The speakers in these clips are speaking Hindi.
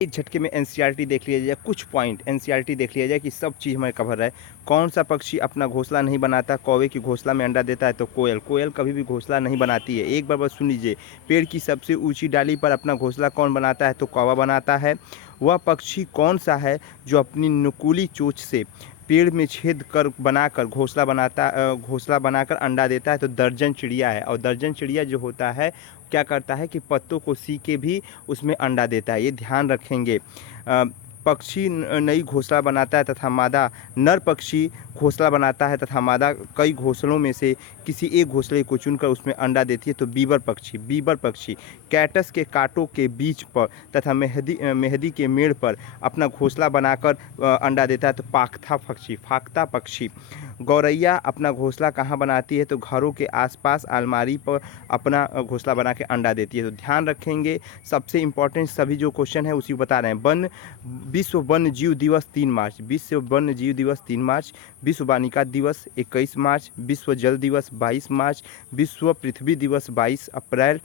एक झटके में एनसीईआरटी देख लिया जाए, कुछ पॉइंट एनसीईआरटी देख लिया जाए कि सब चीज़ हमें कवर है। कौन सा पक्षी अपना घोंसला नहीं बनाता? कौवे की घोंसला में अंडा देता है तो कोयल। कोयल कभी भी घोंसला नहीं बनाती है। एक बार बस सुन लीजिए, पेड़ की सबसे ऊंची डाली पर अपना घोंसला कौन बनाता है? तो कौवा बनाता है। वह पक्षी कौन सा है जो अपनी नुकीली चोंच से पेड़ में छेद कर बनाकर घोंसला बनाकर अंडा देता है? तो दर्जन चिड़िया है। और दर्जन चिड़िया जो होता है क्या करता है कि पत्तों को सी के भी उसमें अंडा देता है। ये ध्यान रखेंगे। पक्षी नई घोंसला बनाता है तथा मादा नर पक्षी घोंसला बनाता है तथा मादा कई घोंसलों में से किसी एक घोंसले को चुनकर उसमें अंडा देती है। तो बीबर पक्षी कैटस के कांटों के बीच पर तथा मेहंदी के मेड़ पर अपना घोंसला बनाकर अंडा देता है। तो फाख्ता पक्षी। गौरैया अपना घोंसला कहाँ बनाती है? तो घरों के आसपास अलमारी पर अपना घोंसला बना के अंडा देती है। तो ध्यान रखेंगे। सबसे इम्पोर्टेंट सभी जो क्वेश्चन है उसी बता रहे हैं। विश्व वन्य जीव दिवस 3 मार्च, विश्व वन्य जीव दिवस 3 मार्च, विश्व बालिका दिवस 21 मार्च, विश्व जल दिवस 22 मार्च, विश्व पृथ्वी दिवस 22 अप्रैल,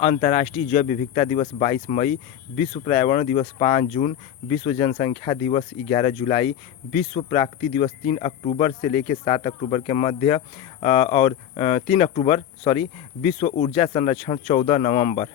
अंतर्राष्ट्रीय जैव विविधता दिवस 22 मई, विश्व पर्यावरण दिवस 5 जून, विश्व जनसंख्या दिवस 11 जुलाई, विश्व प्रकृति दिवस 3 अक्टूबर से लेकर 7 अक्टूबर के मध्य और 3 अक्टूबर विश्व ऊर्जा संरक्षण 14 नवंबर।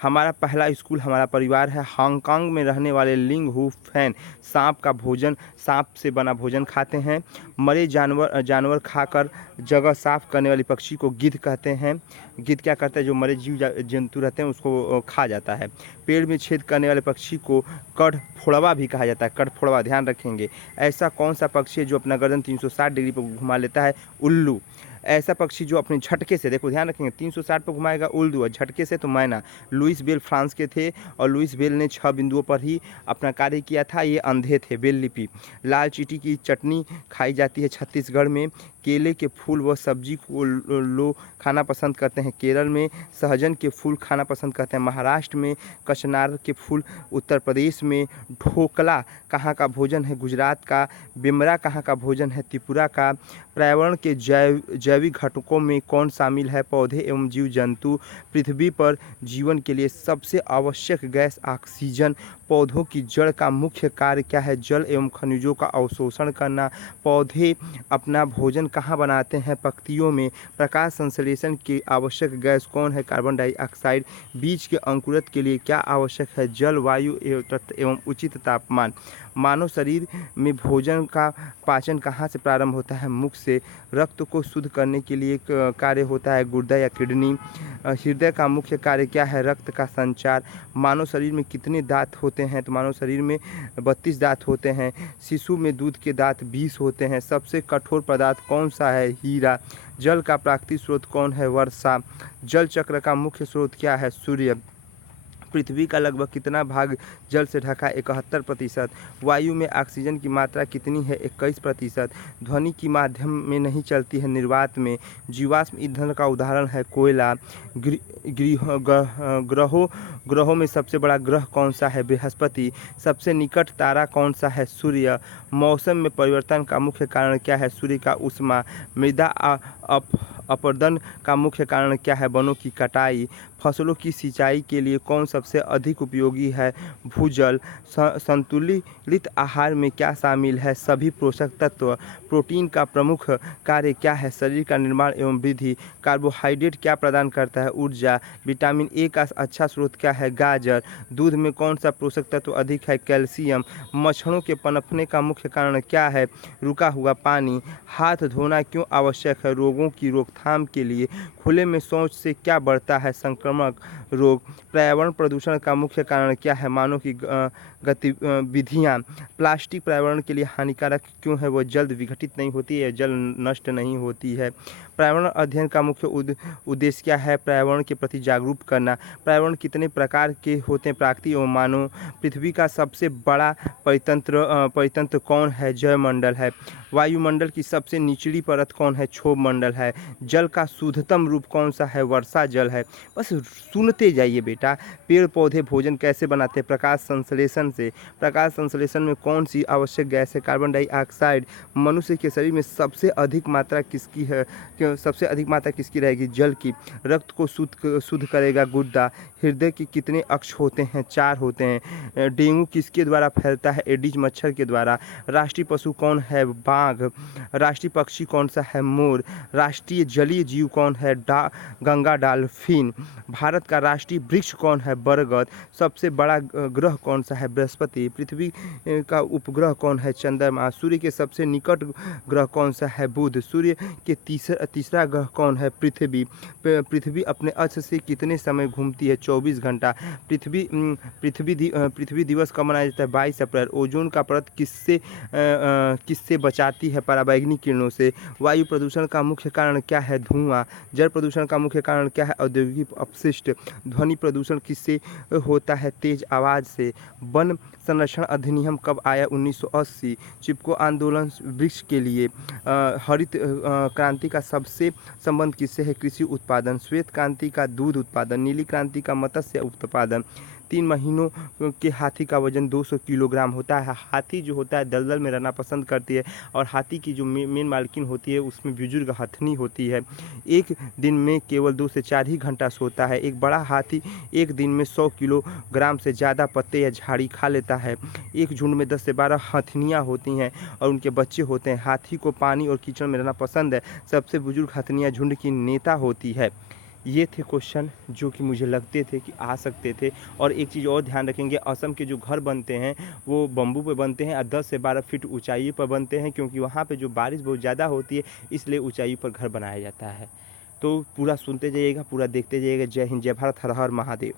हमारा पहला स्कूल हमारा परिवार है। हांगकांग में रहने वाले लिंग हू फैन सांप से बना भोजन खाते हैं। मरे जानवर खाकर जगह साफ करने वाले पक्षी को गिद्ध कहते हैं। गिद्ध क्या करता है? जो मरे जीव जंतु रहते हैं उसको खा जाता है। पेड़ में छेद करने वाले पक्षी को कठफोड़वा भी कहा जाता है। कठफोड़वा, ध्यान रखेंगे। ऐसा कौन सा पक्षी है जो अपना गर्दन 360 डिग्री पर घुमा लेता है? उल्लू। ऐसा पक्षी जो अपने झटके से, देखो ध्यान रखेंगे, 360 पर घुमाएगा उल्लू, और झटके से तो मैना। लुइस बेल फ्रांस के थे और लुइस बेल ने 6 बिंदुओं पर ही अपना कार्य किया था। ये अंधे थे। बेल लिपि। लाल चींटी की चटनी खाई जाती है छत्तीसगढ़ में। केले के फूल व सब्जी को लोग खाना पसंद करते हैं केरल में। सहजन के फूल खाना पसंद करते हैं महाराष्ट्र में। कचनार के फूल उत्तर प्रदेश में। ढोकला कहाँ का भोजन है? गुजरात का। बिमरा कहाँ का भोजन है? त्रिपुरा का। पर्यावरण के जैविक घटकों में कौन शामिल है? पौधे एवं जीव जंतु। पृथ्वी पर जीवन के लिए सबसे आवश्यक गैस ऑक्सीजन। पौधों की जड़ का मुख्य कार्य क्या है? जल एवं खनिजों का अवशोषण करना। पौधे अपना भोजन कहाँ बनाते हैं? पत्तियों में। प्रकाश संश्लेषण की आवश्यक गैस कौन है? Carbon dioxide. बीज के अंकुरित के लिए क्या आवश्यक है? जल, वायु एवं उचित तापमान। मानव शरीर में भोजन का पाचन कहाँ से प्रारंभ होता है? मुख से। रक्त को शुद्ध करने के लिए कार्य होता है गुर्दा या किडनी। हृदय का मुख्य कार्य क्या है? रक्त का संचार। मानव शरीर में कितने दांत होते हैं? तो मानव शरीर में 32 दांत होते हैं। शिशु में दूध के दांत 20 होते हैं। सबसे कठोर पदार्थ कौन सा है? हीरा। जल का प्राकृतिक स्रोत कौन है? वर्षा। जल चक्र का मुख्य स्रोत क्या है? सूर्य। पृथ्वी का लगभग कितना भाग जल से ढका? 71%। वायु में ऑक्सीजन की मात्रा कितनी है? 21%। ध्वनि की माध्यम में नहीं चलती है, निर्वात में। जीवाश्म ईंधन का उदाहरण है कोयला। ग्रहों में सबसे बड़ा ग्रह कौन सा है? बृहस्पति। सबसे निकट तारा कौन सा है? सूर्य। मौसम में परिवर्तन का मुख्य कारण क्या है? सूर्य का ऊष्मा। मृदा अपरदन का मुख्य कारण क्या है? वनों की कटाई। फसलों की सिंचाई के लिए कौन सबसे अधिक उपयोगी है? भूजल। संतुलित आहार में क्या शामिल है? सभी पोषक तत्व। प्रोटीन का प्रमुख कार्य क्या है? शरीर का निर्माण एवं वृद्धि। कार्बोहाइड्रेट क्या प्रदान करता है? ऊर्जा। विटामिन ए का अच्छा स्रोत क्या है? गाजर। दूध में कौन सा पोषक तत्व अधिक है? कैल्शियम। मच्छरों के पनपने का मुख्य कारण क्या है? रुका हुआ पानी। हाथ धोना क्यों आवश्यक है? रोगों की रोकथाम के लिए। खुले में शौच से क्या बढ़ता है? संक्रामक रोग। पर्यावरण प्रदूषण का मुख्य कारण क्या है? मानव की गतिविधियाँ। प्लास्टिक पर्यावरण के लिए हानिकारक क्यों है? वह जल्द विघटित नहीं होती है, जल नष्ट नहीं होती है। पर्यावरण अध्ययन का मुख्य उद्देश्य क्या है? पर्यावरण के प्रति जागरूक करना। पर्यावरण कितने प्रकार के होते हैं? प्राकृतिक एवं मानव। पृथ्वी का सबसे बड़ा परितंत्र कौन है? जैवमंडल है। वायुमंडल की सबसे निचली परत कौन है? क्षोभ मंडल है। जल का शुद्धतम रूप रूप कौन सा है? वर्षा जल है। बस सुनते जाइए बेटा। पेड़ पौधे भोजन कैसे बनाते हैं? प्रकाश संश्लेषण से। प्रकाश संश्लेषण में कौन सी आवश्यक गैस है? Carbon dioxide. मनुष्य के शरीर में सबसे अधिक मात्रा किसकी है? सबसे अधिक मात्रा किसकी रहेगी? जल की। रक्त को शुद्ध करेगा गुर्दा। हृदय के कितने अक्ष होते हैं? 4 होते हैं। डेंगू किसके द्वारा फैलता है? एडिज मच्छर के द्वारा। राष्ट्रीय पशु कौन है? बाघ। राष्ट्रीय पक्षी कौन सा है? मोर। राष्ट्रीय जलीय जीव कौन है? गंगा डॉल्फिन। भारत का राष्ट्रीय वृक्ष कौन है? बरगद। सबसे बड़ा ग्रह कौन सा है? बृहस्पति। पृथ्वी का उपग्रह कौन है? चंद्रमा। सूर्य के सबसे निकट ग्रह कौन सा है? बुध। सूर्य के तीसरा ग्रह कौन है? पृथ्वी। पृथ्वी अपने अक्ष से कितने समय घूमती है? 24 घंटा। पृथ्वी दिवस कब मनाया जाता है? 22 अप्रैल। ओजोन का परत किससे बचाती है? पराबैंगनी किरणों से। वायु प्रदूषण का मुख्य कारण क्या है? धुआं। जल प्रदूषण का मुख्य कारण क्या है? औद्योगिक अपशिष्ट। ध्वनि प्रदूषण किससे होता है? तेज आवाज़ से। वन संरक्षण अधिनियम कब आया? 1980। चिपको आंदोलन वृक्ष के लिए। हरित क्रांति का सबसे संबंध किससे है? कृषि उत्पादन। श्वेत क्रांति का दूध उत्पादन। नीली क्रांति का मत्स्य उत्पादन। 3 महीनों के हाथी का वजन 200 किलोग्राम होता है। हाथी जो होता है दलदल में रहना पसंद करती है और हाथी की जो मेन मालकिन होती है उसमें बुजुर्ग हथनी होती है। एक दिन में केवल 2 से 4 ही घंटा सोता है। एक बड़ा हाथी एक दिन में 100 किलोग्राम से ज़्यादा पत्ते या झाड़ी खा लेता है। एक झुंड में 10 से 12 हथनियाँ होती हैं और उनके बच्चे होते हैं। हाथी को पानी और कीचड़ में रहना पसंद है। सबसे बुजुर्ग हथनियाँ झुंड की नेता होती है। ये थे क्वेश्चन जो कि मुझे लगते थे कि आ सकते थे। और एक चीज़ और ध्यान रखेंगे, असम के जो घर बनते हैं वो बम्बू पे बनते हैं और 10 से 12 फीट ऊंचाई पर बनते हैं, क्योंकि वहाँ पे जो बारिश बहुत ज़्यादा होती है इसलिए ऊंचाई पर घर बनाया जाता है। तो पूरा सुनते जाइएगा, पूरा देखते जाइएगा। जय हिंद, जय भारत, हर हर महादेव।